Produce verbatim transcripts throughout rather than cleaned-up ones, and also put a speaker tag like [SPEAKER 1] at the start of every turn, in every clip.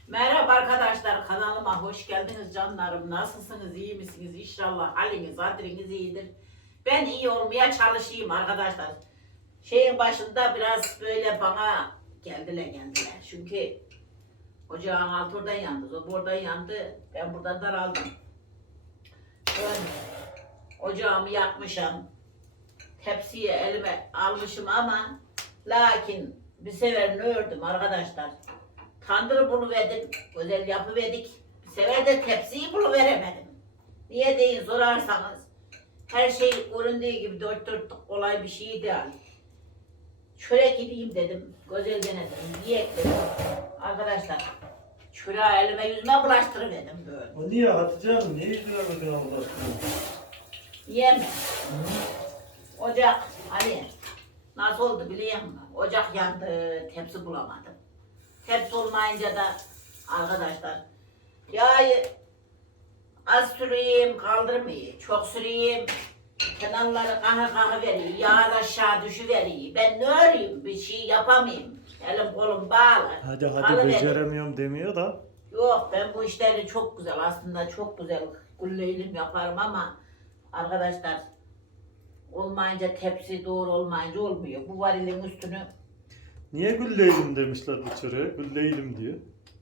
[SPEAKER 1] Merhaba arkadaşlar, kanalıma hoş geldiniz canlarım. Nasılsınız, iyi misiniz? İnşallah haliniz, hatırınız iyidir. Ben iyi olmaya çalışayım arkadaşlar. Şeyin başında biraz böyle bana geldiler geldiler. Çünkü ocağın altı oradan yandı, o buradan yandı. Ben buradan daraldım. Ben ocağımı yakmışım. Tepsiyi elime almışım ama lakin bir sefer ne ördüm arkadaşlar. Tandırı buluverdim, güzel yapıverdik. Bir sefer de tepsiyi buluveremedim. Niye deyin sorarsanız, her şey göründüğü gibi dört dörtlük kolay bir şey değil. Çörek gideyim dedim, güzel denedim, yiyek dedim. Arkadaşlar, çöreği elime yüzüme bulaştırıverdim böyle.
[SPEAKER 2] O niye Hatice Hanım? Niye yüzüne bakın Allah aşkına?
[SPEAKER 1] Yeme. Ocak, hani nasıl oldu biliyor musun? Ocak yandı, tepsi bulamadım. Tepsi olmayınca da arkadaşlar, yağı az süreyim kaldırmayayım, çok süreyim kenarları kahı kahı vereyim, yağ aşağı düşüvereyim. Ben ne öreyim, bir şey yapamayayım. Elim kolum bağlı.
[SPEAKER 2] Hadi hadi
[SPEAKER 1] kalıverim.
[SPEAKER 2] beceremiyorum demiyor da.
[SPEAKER 1] Yok, ben bu işleri çok güzel, aslında çok güzel gülleylim yaparım ama arkadaşlar olmayınca, tepsi doğru olmayınca olmuyor. Bu varilin üstünü
[SPEAKER 2] Niye gülleylim demişler bu çöreğe? Gülleylim diyor.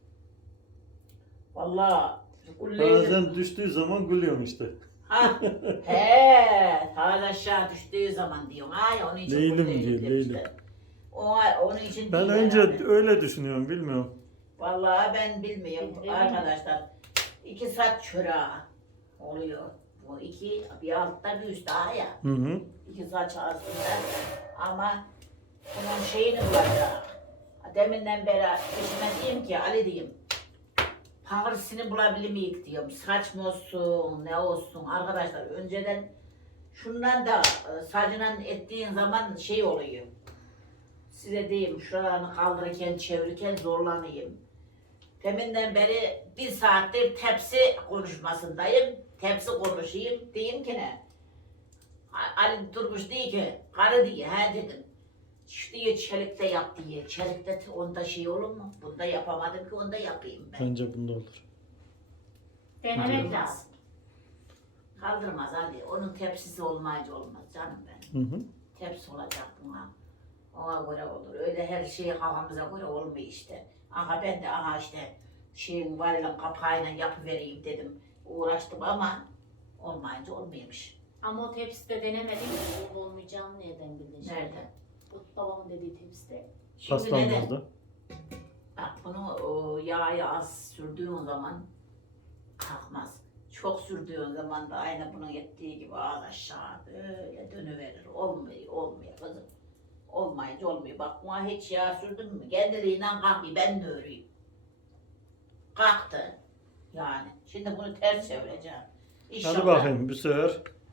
[SPEAKER 1] vallahi gülleylim.
[SPEAKER 2] Bazen düştüğü zaman gülüyorum işte.
[SPEAKER 1] Ha, he, ta aşağı düştüğü zaman diyorsun. Ay onun için
[SPEAKER 2] Leylim
[SPEAKER 1] gülleylim
[SPEAKER 2] diyor,
[SPEAKER 1] demişler.
[SPEAKER 2] leylim.
[SPEAKER 1] O, onun için
[SPEAKER 2] Ben
[SPEAKER 1] değil
[SPEAKER 2] önce
[SPEAKER 1] herhalde.
[SPEAKER 2] öyle düşünüyorum, bilmiyorum.
[SPEAKER 1] Vallahi ben bilmiyorum
[SPEAKER 3] Leylim.
[SPEAKER 1] arkadaşlar. İki saat çöreği oluyor. Bu iki, bir altta bir üstte ha ya.
[SPEAKER 2] Hı hı.
[SPEAKER 1] İki saç arasında ama bunun şeyini bulacak. Deminden beri eşime diyeyim ki Ali diyeyim pahalısını bulabilir miyik diyorum. Saç mı olsun ne olsun arkadaşlar önceden şundan da e, saçla ettiğin zaman şey oluyor. Size diyeyim şuralarını kaldırırken çevirirken zorlanayım. Deminden beri bir saattir tepsi konuşmasındayım. Tepsi konuşayım diyeyim ki ne? Ali durmuş diyor ki, karı diye, he dedim. Şu diye çelikte yap diye, çelikte onda şey olur mu? Bunda yapamadım ki onda yapayım ben.
[SPEAKER 2] Bence bunda olur.
[SPEAKER 3] Denemek lazım.
[SPEAKER 1] Kaldırmaz Ali, onun tepsisi olmayınca olmaz canım ben.
[SPEAKER 2] Hı hı.
[SPEAKER 1] Tepsi olacak buna. Ona göre olur. Öyle her şey kafamıza göre olmuyor işte. Aha ben de aha işte şeyin varıyla kapağıyla yapıvereyim dedim. Uğraştım ama olmayınca olmuyormuş.
[SPEAKER 3] Ama o tepside denemedim ki olup olmayacağını nereden bildin şimdi?
[SPEAKER 1] Nerede?
[SPEAKER 3] Bu babamın dediği tepside.
[SPEAKER 1] Şimdi neden?
[SPEAKER 2] Paslanmaz da.
[SPEAKER 1] Bak bunu o, yağı az sürdüğün zaman kalkmaz. Çok sürdüğün zaman da aynı bunun ettiği gibi ağız aşağı böyle dönüverir. Olmuyor, olmuyor kızım. Olmayınca olmuyor. Bak buna hiç yağ sürdün mü? Kendiliğinden kalkıyor. Ben de öreyim. Kalktı. Yani. Şimdi bunu ters çevireceğim. İnşallah.
[SPEAKER 2] Hadi bakayım bir sefer.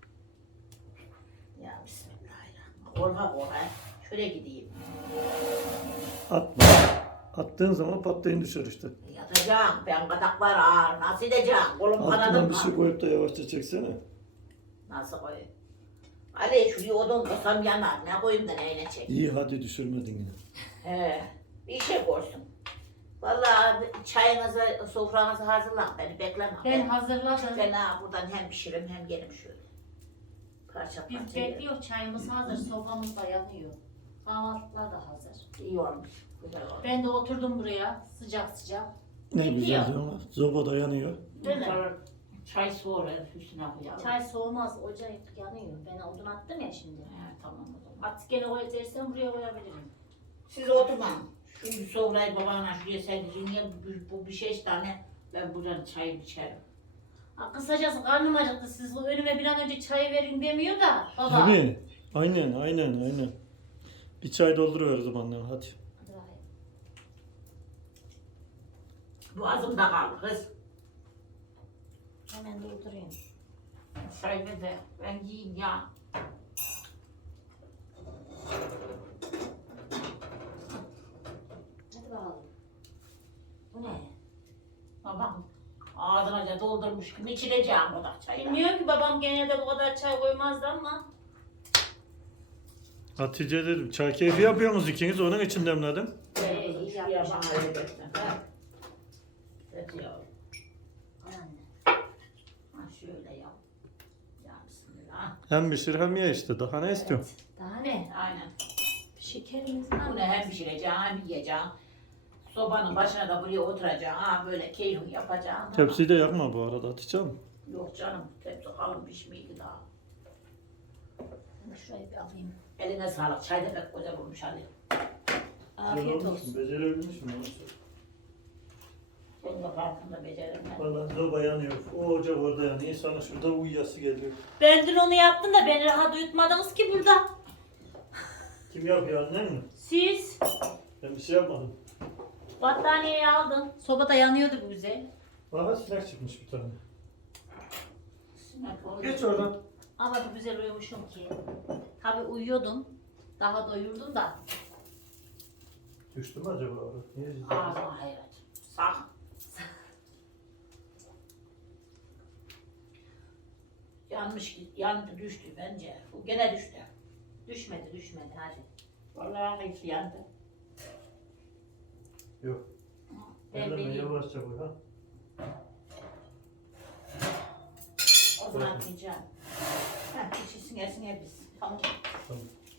[SPEAKER 1] Ya bismillahirrahmanirrahim. Korka korka. Şöyle gideyim.
[SPEAKER 2] Atma. Attığın zaman patlayın düşer işte.
[SPEAKER 1] Yatacağım. Ben kadaklar ağır. Nasıl edeceğim? Kolum
[SPEAKER 2] Altına
[SPEAKER 1] kanadım
[SPEAKER 2] bir şey koyup da yavaşça çeksene.
[SPEAKER 1] Nasıl koyayım? Ali şuraya odun koysam yanar. Ne koyayım da neyine çek?
[SPEAKER 2] İyi hadi düşürmedin yine.
[SPEAKER 1] He, bir şey koysun. Vallahi çayınızı, sofranızı hazırlan. Beni bekleme.
[SPEAKER 3] Ben hazırladım.
[SPEAKER 1] Ben ha, buradan hem pişiririm hem yerim şöyle. Parça
[SPEAKER 3] Biz
[SPEAKER 1] parça yerim.
[SPEAKER 3] bekliyor, çayımız hazır, soframız da yanıyor. Kahvaltılar da hazır.
[SPEAKER 1] İyi olmuş. Güzel olmuş.
[SPEAKER 3] Ben de oturdum buraya sıcak sıcak.
[SPEAKER 2] Ne
[SPEAKER 3] Bekliyor.
[SPEAKER 2] güzel diyorlar. Zoba da yanıyor.
[SPEAKER 3] Değil mi?
[SPEAKER 1] Sonra çay soğur üstüne koyalım.
[SPEAKER 3] Çay soğumaz, ocak yanıyor. Ben odun attım ya şimdi.
[SPEAKER 1] He, tamam o zaman.
[SPEAKER 3] Artık gene koy dersen buraya koyabilirim.
[SPEAKER 1] Siz oturun. Şu sofrayı babana şuraya sergileyin. Niye bu, bu bir şey tane ben buradan çay içerim.
[SPEAKER 3] Ha, kısacası karnım acıktı. Siz önüme bir an önce çay verin demiyor da baba.
[SPEAKER 2] Tabii. Aynen aynen aynen. Bir çay dolduruyoruz zamanla hadi.
[SPEAKER 3] Hadi bakayım.
[SPEAKER 1] Boğazımda kaldı kız.
[SPEAKER 3] Hemen doldurayım.
[SPEAKER 1] Çay ver de ben yiyeyim ya.
[SPEAKER 3] Hadi bakalım. Bu ne?
[SPEAKER 1] Babam ağzına doldurmuş gibi içileceğim o da çayla.
[SPEAKER 3] Bilmiyorum ki babam genelde bu kadar çay koymazdı ama.
[SPEAKER 2] Hatice dedim çay keyfi yapıyorsunuz ikiniz onun için demledim.
[SPEAKER 3] Ee, iyi
[SPEAKER 1] Şuraya
[SPEAKER 3] yapmışım.
[SPEAKER 1] bana öyle bekle.
[SPEAKER 2] Hem pişir hem ye işte. Daha ne istiyorsun?
[SPEAKER 3] Daha ne?
[SPEAKER 1] Aynen.
[SPEAKER 3] Şekerimiz
[SPEAKER 1] Bunu hem pişireceksin hem yiyeceksin. Sobanın başına da buraya oturacaksın. Ha böyle keyfini yapacaksın.
[SPEAKER 2] Tepsiyi de yakma bu arada Hatice'm.
[SPEAKER 1] Yok canım, tepsi kalın pişmeydi daha.
[SPEAKER 3] Ben şurayı bir alayım.
[SPEAKER 1] Eline sağlık, çay da pek güzel olmuş hadi.
[SPEAKER 3] Afiyet olsun.
[SPEAKER 2] Becerebilmiş mi?
[SPEAKER 1] Onun da farkında beceremem.
[SPEAKER 2] Valla soba yanıyor. O ocak orada yanıyor. İnsanın şurada uyuyası geliyor.
[SPEAKER 3] Ben dün onu yaptım da beni rahat uyutmadınız ki burada.
[SPEAKER 2] Kim yapıyor, annen mi?
[SPEAKER 3] Siz
[SPEAKER 2] Ben bir şey yapmadım.
[SPEAKER 3] battaniyeyi aldın. Sobada yanıyordu bu güzel.
[SPEAKER 2] Bana sinek çıkmış bir tane.
[SPEAKER 1] Sinek oldu.
[SPEAKER 2] Geç oradan.
[SPEAKER 3] Ama bir güzel uyumuşum ki. Tabi uyuyordum. Daha da uyurdum da.
[SPEAKER 2] Düştü mü acaba orada? Niye ciddi?
[SPEAKER 1] Ağzına hayret. Sakın. Yanmış, yandı düştü bence. Bu gene düştü.
[SPEAKER 3] Düşmedi düşmedi hadi.
[SPEAKER 1] Vallahi hepsi yandı.
[SPEAKER 2] Yok.
[SPEAKER 3] Ben
[SPEAKER 2] Elleme
[SPEAKER 3] vereyim.
[SPEAKER 2] yavaşça koy ha.
[SPEAKER 1] O zaman diyeceğim. Ha, pişirsin yesin hep biz. Tamam.
[SPEAKER 2] Tamam.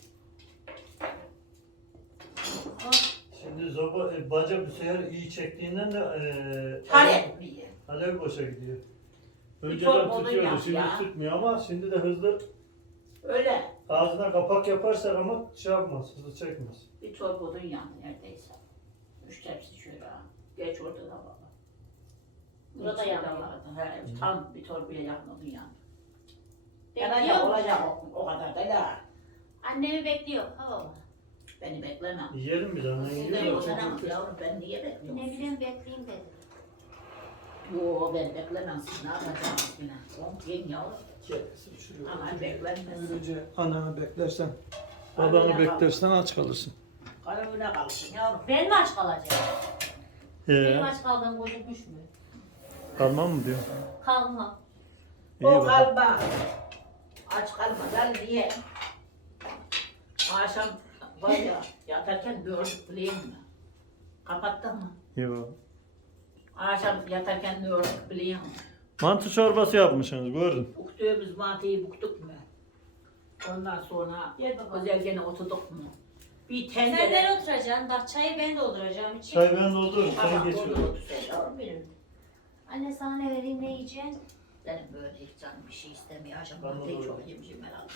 [SPEAKER 3] Oh,
[SPEAKER 2] Şimdi soba, e, baca bu sefer iyi çektiğinden de e,
[SPEAKER 1] Taret mi ye?
[SPEAKER 2] alev boşa gidiyor.
[SPEAKER 1] Bir
[SPEAKER 2] Önceden
[SPEAKER 1] torba odun
[SPEAKER 2] tutuyordu,
[SPEAKER 1] yap
[SPEAKER 2] şimdi
[SPEAKER 1] ya.
[SPEAKER 2] tutmuyor ama şimdi de hızlı
[SPEAKER 1] Öyle.
[SPEAKER 2] ağzına kapak yaparsak ama şey yapmaz, hızlı çekmez.
[SPEAKER 1] Bir torba odun yandı neredeyse. Üç tepsi şöyle ha. Geç orada da baba.
[SPEAKER 3] Burada
[SPEAKER 1] İçinde
[SPEAKER 3] yanıyor.
[SPEAKER 1] vardı. He, tam bir torbaya yakın odun yandı.
[SPEAKER 3] bekliyor
[SPEAKER 1] Yanacak
[SPEAKER 3] musun?
[SPEAKER 1] olacak o, o kadar da la.
[SPEAKER 3] Annemi bekliyor. Ha baba.
[SPEAKER 1] Beni beklemem.
[SPEAKER 2] Yiyelim bir tane,
[SPEAKER 1] Siz de
[SPEAKER 2] yiyelim.
[SPEAKER 1] yoksanız yavrum ben niye bekliyorum?
[SPEAKER 3] Ne bileyim bekleyeyim dedim.
[SPEAKER 1] Yo ben beklemem siz ne yapacaksınız yine? Oğlum yiyin yavrum. Ama beklenmez.
[SPEAKER 2] Böylece ananı beklersen,
[SPEAKER 1] Anne
[SPEAKER 2] babanı
[SPEAKER 1] ya.
[SPEAKER 2] beklersen aç kalırsın.
[SPEAKER 1] Karı öyle kalsın yavrum.
[SPEAKER 3] Ben mi aç kalacağım? Benim
[SPEAKER 2] Ee,
[SPEAKER 3] aç kaldığım gözükmüş mü?
[SPEAKER 2] kalmam mı diyor?
[SPEAKER 3] Kalma.
[SPEAKER 2] İyi
[SPEAKER 1] O
[SPEAKER 2] bakalım.
[SPEAKER 1] kalma. Aç kalma gel diye. Akşam var ya yatarken gördük bileyim mi? Kapattın mı?
[SPEAKER 2] Yok.
[SPEAKER 1] Akşam yatarken gördük bileyim mi?
[SPEAKER 2] Mantı çorbası yapmışsınız, gördüm.
[SPEAKER 1] Buktuğumuz mantıyı buktuk mu? Ondan sonra
[SPEAKER 3] Gel baba.
[SPEAKER 1] güzel gene oturduk mu? Bir
[SPEAKER 3] Sen
[SPEAKER 1] tencere.
[SPEAKER 3] nereye oturacaksın? Bak çayı ben dolduracağım için.
[SPEAKER 2] Çay ben doldururum, sen
[SPEAKER 1] Tamam,
[SPEAKER 2] geç.
[SPEAKER 1] otur, otur sen yavrum benim.
[SPEAKER 3] Anne sana ne vereyim ne yiyeceksin?
[SPEAKER 1] Benim böyle hiç canım bir şey istemiyor. Akşam
[SPEAKER 2] Ben de
[SPEAKER 1] mantıyı
[SPEAKER 2] öyle.
[SPEAKER 1] çok yemişim herhalde.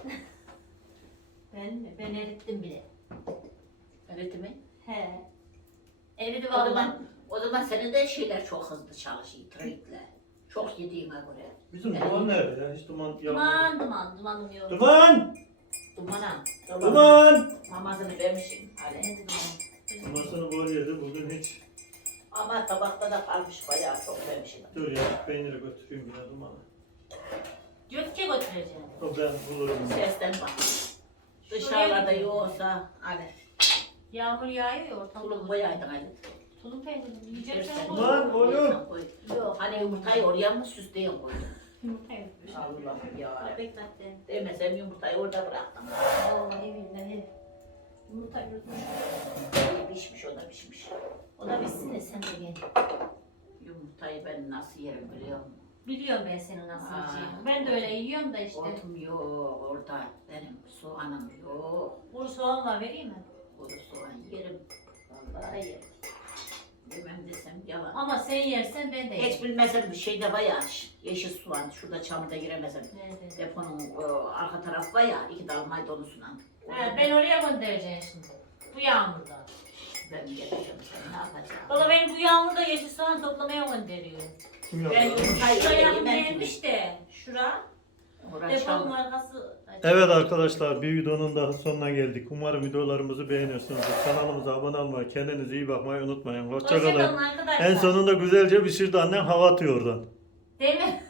[SPEAKER 3] Ben mi? Ben erittim bile.
[SPEAKER 1] Evet mi?
[SPEAKER 3] He. Eridi
[SPEAKER 1] O
[SPEAKER 3] vallahi.
[SPEAKER 1] zaman, o zaman senin de şeyler çok hızlı çalışıyor, trikler. Çok yediğime göre.
[SPEAKER 2] Bizim duman nerede ya? Hiç duman yapmadı.
[SPEAKER 3] Duman duman dumanım yok.
[SPEAKER 2] Duman!
[SPEAKER 1] Dumana.
[SPEAKER 2] Duman!
[SPEAKER 1] Mamasını vermişim. Hani.
[SPEAKER 3] Ne duman?
[SPEAKER 2] Dumasını bol yedi, bugün hiç.
[SPEAKER 1] Ama tabakta da kalmış bayağı çok vermişim.
[SPEAKER 2] Dur ya, peyniri götüreyim ya dumanı.
[SPEAKER 3] Gökçe götüreceğim.
[SPEAKER 2] O ben bulurum.
[SPEAKER 1] Sesten bak. Dışarıda yoksa hani
[SPEAKER 3] Yağmur yağıyor ya ortalık.
[SPEAKER 1] tulum koyaydın hani.
[SPEAKER 3] Tulum peyniri yiyeceksen
[SPEAKER 1] Versen.
[SPEAKER 3] koy.
[SPEAKER 2] Ulan oğlum!
[SPEAKER 3] Yok.
[SPEAKER 1] Hani yumurtayı oraya mı süsleyin koydun?
[SPEAKER 3] Yumurta yokmuş.
[SPEAKER 1] Allah'ım ya.
[SPEAKER 3] Beklettim.
[SPEAKER 1] Demesem yumurtayı orada bıraktım.
[SPEAKER 3] Vallahi billahi. Yumurta yutmuş.
[SPEAKER 1] İyi pişmiş, o da pişmiş.
[SPEAKER 3] O da bitsin de sen de gel.
[SPEAKER 1] Yumurtayı ben nasıl yerim biliyor musun?
[SPEAKER 3] Biliyorum ben senin nasıl
[SPEAKER 1] Aa.
[SPEAKER 3] yiyeceğini. Ben de öyle yiyorum da işte.
[SPEAKER 1] Otum yok orada. Benim soğanım yok.
[SPEAKER 3] Kuru soğan var vereyim mi?
[SPEAKER 1] Kuru soğan yerim. Vallahi yerim. Yemem desem yalan.
[SPEAKER 3] Ama sen yersen ben de
[SPEAKER 1] Hiç
[SPEAKER 3] yerim.
[SPEAKER 1] bilmesem bir şey de var ya, yeşil soğan, şurada çamurda giremesem.
[SPEAKER 3] Nerede?
[SPEAKER 1] Deponun o, arka tarafı var ya, iki dal maydanozla.
[SPEAKER 3] Ha, ben oraya göndereceğim şimdi. Bu yağmurda.
[SPEAKER 1] Ben getireceğim, sen ne yapacaksın?
[SPEAKER 3] Valla beni bu yağmurda yeşil soğan toplamaya gönderiyor.
[SPEAKER 2] Kim
[SPEAKER 1] Ben
[SPEAKER 2] yaptı?
[SPEAKER 1] yumurtayı
[SPEAKER 3] Şuraya
[SPEAKER 1] yemem gibi.
[SPEAKER 3] gelmiş de. Şura.
[SPEAKER 1] Orası
[SPEAKER 3] Deponun
[SPEAKER 1] çamur.
[SPEAKER 3] arkası.
[SPEAKER 2] Evet arkadaşlar, bir videonun daha sonuna geldik. Umarım videolarımızı beğeniyorsunuz. Kanalımıza abone olmayı, kendinize iyi bakmayı unutmayın.
[SPEAKER 3] Hoşçakalın
[SPEAKER 2] Hoşçakalın.
[SPEAKER 3] arkadaşlar.
[SPEAKER 2] En sonunda güzelce pişirdi annen, hava atıyor oradan.
[SPEAKER 3] Değil mi?